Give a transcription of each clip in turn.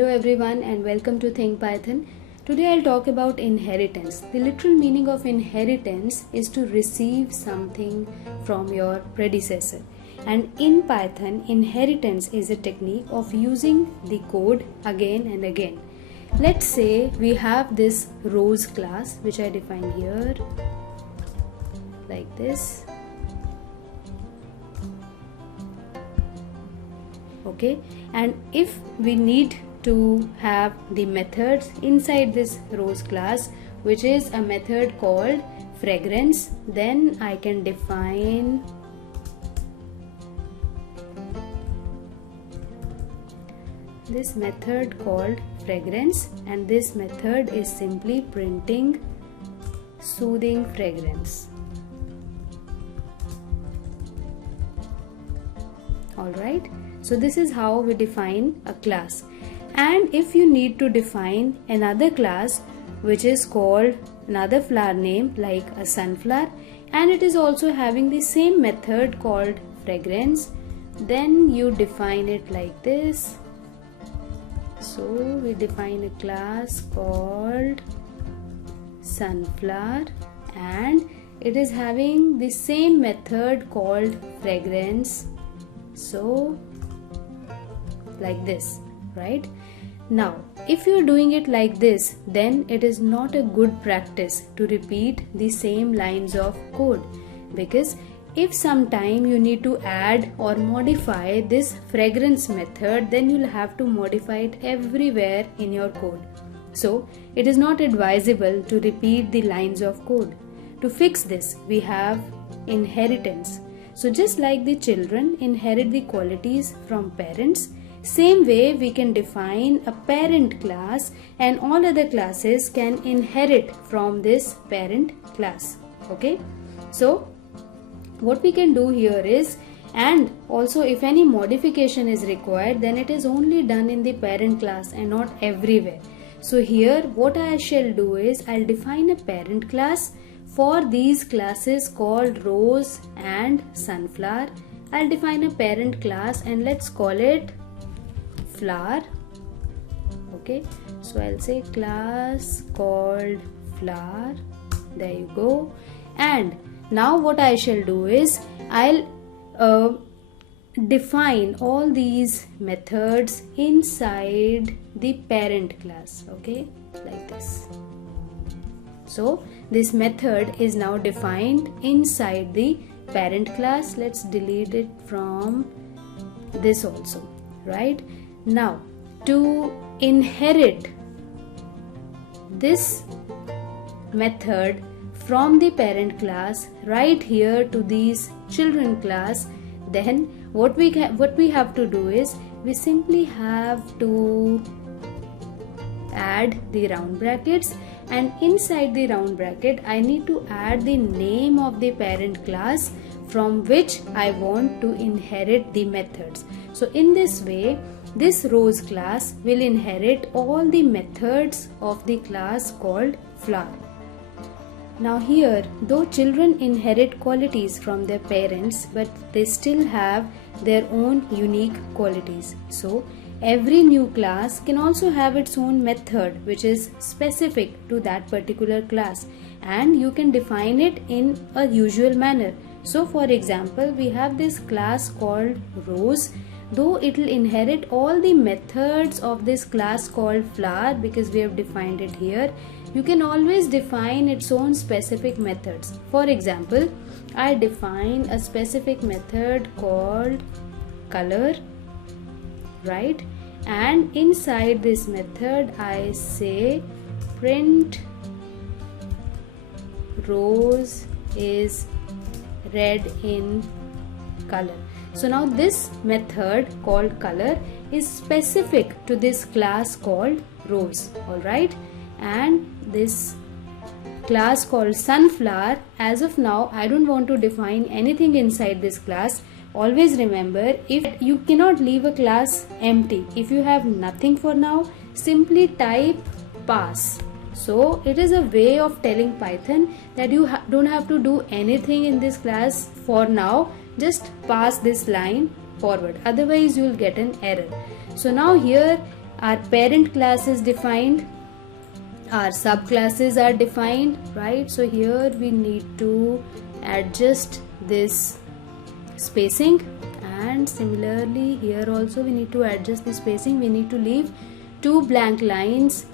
Hello everyone and welcome to Think Python. Today I'll talk about inheritance. The literal meaning of inheritance is to receive something from your predecessor. And in Python, inheritance is a technique of using the code again and again. Let's say we have this rows class which I define here like this. Okay, and if we need to have the methods inside this rows class, which is a method called fragrance, then I can define this method called fragrance, and this method is simply printing soothing fragrance. Alright, so this is how we define a class. And if you need to define another class which is called another flower name like a sunflower, and it is also having the same method called fragrance, then you define it like this. So we define a class called sunflower and it is having the same method called fragrance. So like this, right? Now if you are doing it like this, then it is not a good practice to repeat the same lines of code, because if sometime you need to add or modify this fragrance method, then you'll have to modify it everywhere in your code. So it is not advisable to repeat the lines of code. To fix this, we have inheritance. So just like the children inherit the qualities from parents, same way we can define a parent class and all other classes can inherit from this parent class. Okay, so what we can do here is, and also if any modification is required, then it is only done in the parent class and not everywhere. So here what I shall do is, I'll define a parent class for these classes called rose and sunflower. I'll define a parent class and let's call it flower. Okay, so I'll say class called flower. There you go. And now what I shall do is, I'll define all these methods inside the parent class. Okay, like this. So this method is now defined inside the parent class. Let's delete it from this also, right? Now to inherit this method from the parent class right here to these children class, then what we have to do is, we simply have to add the round brackets, and inside the round bracket I need to add the name of the parent class from which I want to inherit the methods. So in this way, this rows class will inherit all the methods of the class called flower. Now here, though children inherit qualities from their parents, but they still have their own unique qualities. So every new class can also have its own method which is specific to that particular class, and you can define it in a usual manner. So for example, we have this class called rose. Though it will inherit all the methods of this class called flower because we have defined it here, you can always define its own specific methods. For example, I define a specific method called color, right? And inside this method I say print rose is red in color. So now this method called color is specific to this class called rose. Alright, and this class called sunflower, as of now I don't want to define anything inside this class. Always remember, if you cannot leave a class empty, if you have nothing for now, simply type pass. So it is a way of telling Python that you don't have to do anything in this class for now, just pass this line forward, otherwise you will get an error. So now here our parent class is defined, our subclasses are defined, right? So here we need to adjust this spacing, and similarly here also we need to adjust the spacing. We need to leave 2 blank lines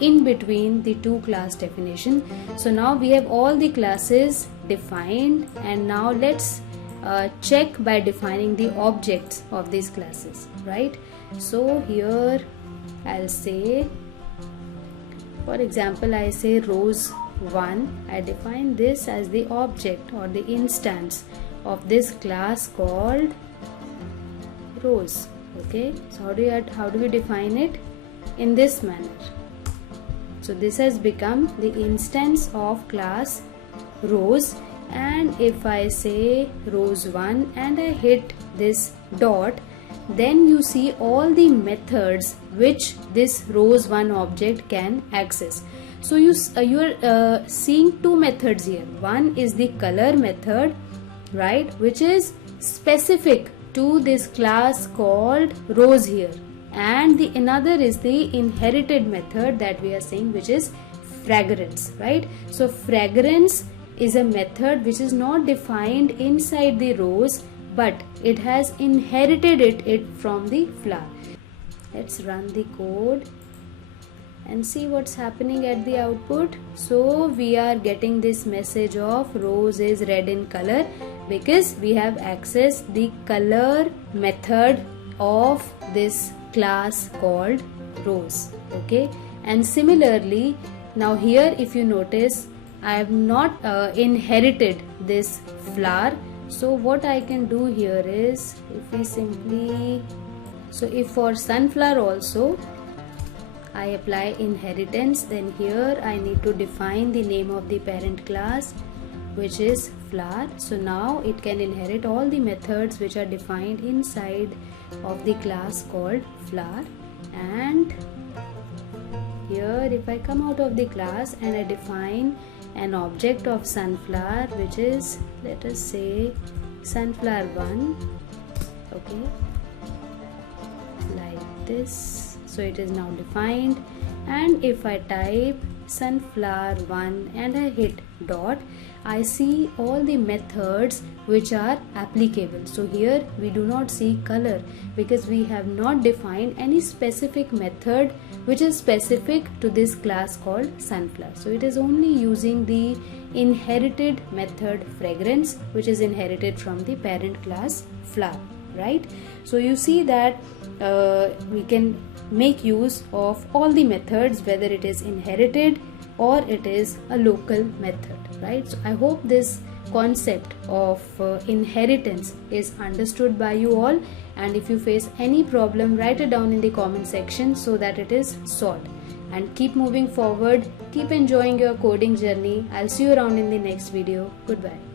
in between the 2 class definition. So now we have all the classes defined, and now let's check by defining the objects of these classes, right? So here I'll say, for example, I say rows 1. I define this as the object or the instance of this class called rows. Okay, so how do we define it? In this manner. So this has become the instance of class rows, and if I say rows 1 and I hit this dot, then you see all the methods which this rows 1 object can access. So you are seeing 2 methods here. One is the color method, right, which is specific to this class called rows here, and the another is the inherited method that we are saying, which is fragrance, right? So fragrance is a method which is not defined inside the rows, but it has inherited it from the flower. Let's run the code and see what's happening at the output. So we are getting this message of rows is red in color because we have accessed the color method of this class called rows. Okay, and similarly now here if you notice, I have not inherited this flower. So what I can do here is, if we simply, so if for sunflower also I apply inheritance, then here I need to define the name of the parent class, which is flower. So now it can inherit all the methods which are defined inside of the class called flower. And here if I come out of the class and I define an object of sunflower, which is, let us say, sunflower 1, okay, like this. So it is now defined, and if I type sunflower 1 and I hit dot, I see all the methods which are applicable. So here we do not see color because we have not defined any specific method which is specific to this class called sunflower. So it is only using the inherited method fragrance, which is inherited from the parent class flower, right? So you see that we can make use of all the methods, whether it is inherited or it is a local method, right? So I hope this concept of inheritance is understood by you all, and if you face any problem, write it down in the comment section so that it is solved. And keep moving forward, keep enjoying your coding journey. I'll see you around in the next video. Goodbye.